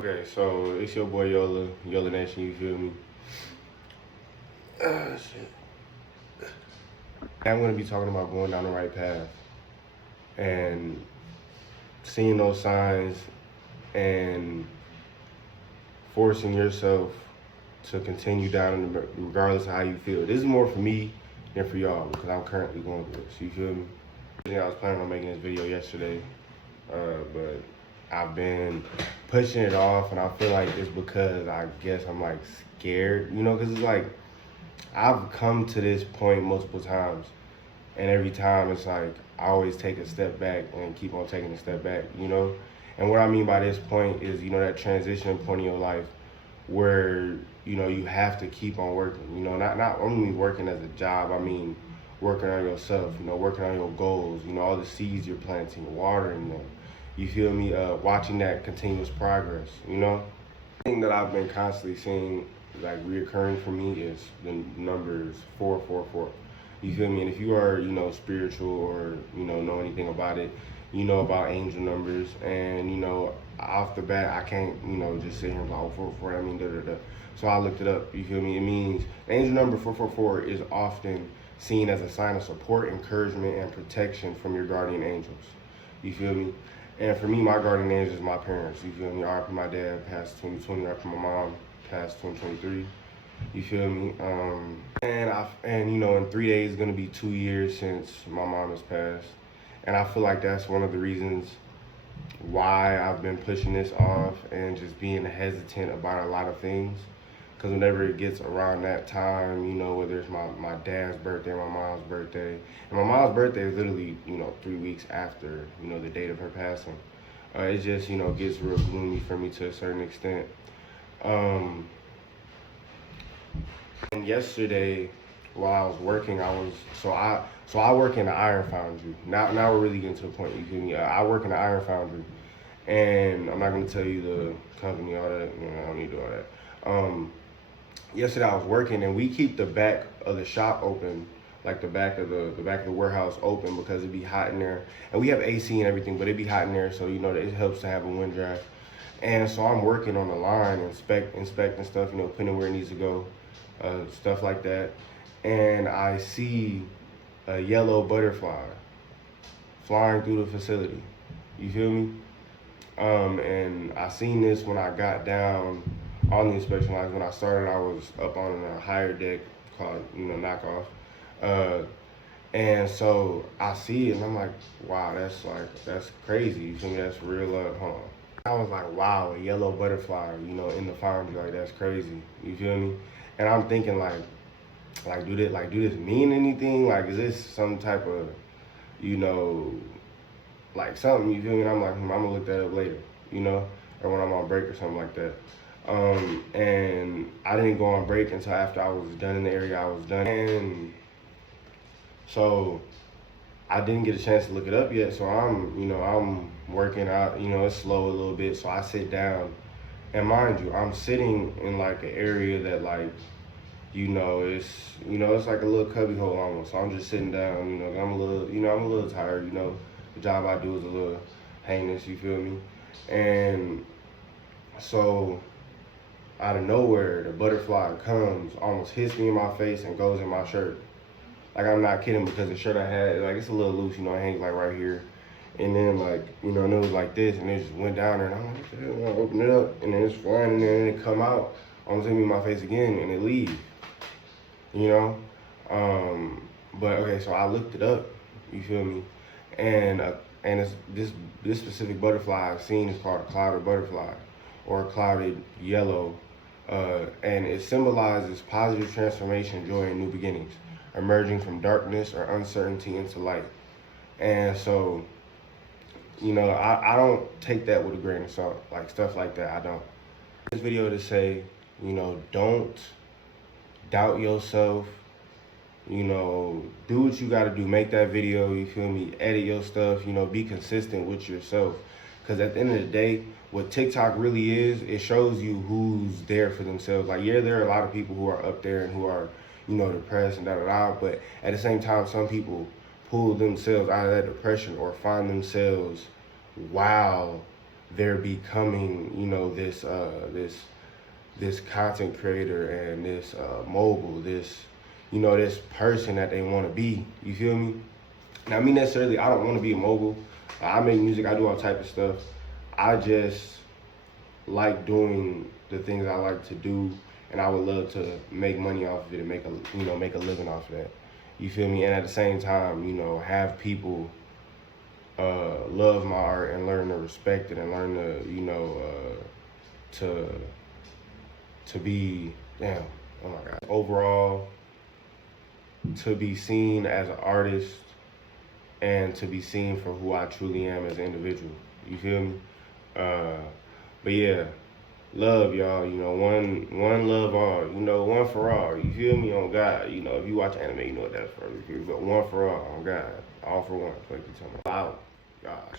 Okay, so it's your boy Yola Nation, you feel me? Shit. I'm gonna be talking about going down the right path and seeing those signs and forcing yourself to continue down regardless of how you feel. This is more for me than for y'all because I'm currently going through this, you feel me? I was planning on making this video yesterday, but I've been pushing it off, and I feel like it's because I guess I'm like scared, because it's like I've come to this point multiple times, and every time it's like I always take a step back and keep on taking a step back. And what I mean by this point is, that transition point in your life where, you have to keep on working, not only working as a job, I mean working on yourself, working on your goals, all the seeds you're planting, watering them. You feel me? Watching that continuous progress, The thing that I've been constantly seeing, like, reoccurring for me is the numbers 444. You feel me? And if you are, spiritual or, know anything about it, you know about angel numbers. And, off the bat, I can't, just sit here and go, oh, 444, I mean, da-da-da. So I looked it up, you feel me? It means the angel number 444 is often seen as a sign of support, encouragement, and protection from your guardian angels. You feel me? And for me, my guardian angels is my parents. You feel me? RIP my dad, passed 2020. RIP my mom, passed 2023. You feel me? And in 3 days, it's gonna be 2 years since my mom has passed. And I feel like that's one of the reasons why I've been pushing this off and just being hesitant about a lot of things. Because whenever it gets around that time, whether it's my dad's birthday, my mom's birthday, and my mom's birthday is literally, 3 weeks after, the date of her passing. It just, gets real gloomy for me to a certain extent. And yesterday, while I was working, I work in the iron foundry. Now we're really getting to the point, you feel me? I work in the iron foundry, and I'm not gonna tell you the company, all that, I don't need to do all that. Yesterday I was working, and we keep the back of the shop open, like the back of the warehouse open, because it'd be hot in there. And we have AC and everything, but it'd be hot in there, so it helps to have a wind draft. And so I'm working on the line, inspecting stuff, putting it where it needs to go, stuff like that. And I see a yellow butterfly flying through the facility. You feel me? And I seen this when I got down on the inspection lines. When I started, I was up on a higher deck called, knockoff. And so I see it, and I'm like, wow, that's crazy. You feel me? That's real love. Hold on. I was like, wow, a yellow butterfly, in the foundry, like, that's crazy. You feel me? And I'm thinking, like, do this mean anything? Like, is this some type of, like something, you feel me? And I'm like, I'm gonna look that up later, or when I'm on break or something like that. And I didn't go on break until after I was done in the area I was done. And so I didn't get a chance to look it up yet. So I'm working out, it's slow a little bit. So I sit down, and mind you, I'm sitting in like an area that, like, it's like a little cubby hole almost. So I'm just sitting down, I'm a little tired, the job I do is a little heinous, you feel me? And so out of nowhere, the butterfly comes, almost hits me in my face and goes in my shirt. Like, I'm not kidding, because the shirt I had, like, it's a little loose, it hangs like right here. And then, like, and it was like this, and it just went down there, and I'm like, what the hell? And I open it up, and then it's flying in there, and it come out, almost hit me in my face again, and it leaves. But okay, so I looked it up, you feel me? And it's this specific butterfly I've seen is called a clouded butterfly, or a clouded yellow, and it symbolizes positive transformation, joy, and new beginnings, emerging from darkness or uncertainty into light. And so, I don't take that with a grain of salt, like stuff like that, I don't. This video to say, don't doubt yourself, do what you gotta do, make that video, you feel me, edit your stuff, be consistent with yourself. Because at the end of the day, what TikTok really is, it shows you who's there for themselves. Like, yeah, there are a lot of people who are up there and who are, depressed and da-da-da, but at the same time, some people pull themselves out of that depression or find themselves while they're becoming, you know, this content creator and this mogul, this, you know, this person that they want to be. You feel me? Now, me necessarily, I don't want to be a mogul. I make music, I do all type of stuff. I just like doing the things I like to do, and I would love to make money off of it and make a living off of that. You feel me? And at the same time, you know, have people love my art and learn to respect it and learn to, you know, to be, damn, oh my God. Overall, to be seen as an artist and to be seen for who I truly am as an individual. You feel me? But yeah, love y'all. You know, one love all. You know, one for all. You feel me? On God. You know, if you watch anime, you know what that's for. But one for all. On God. All for one. Fuck you talking about. Out. God.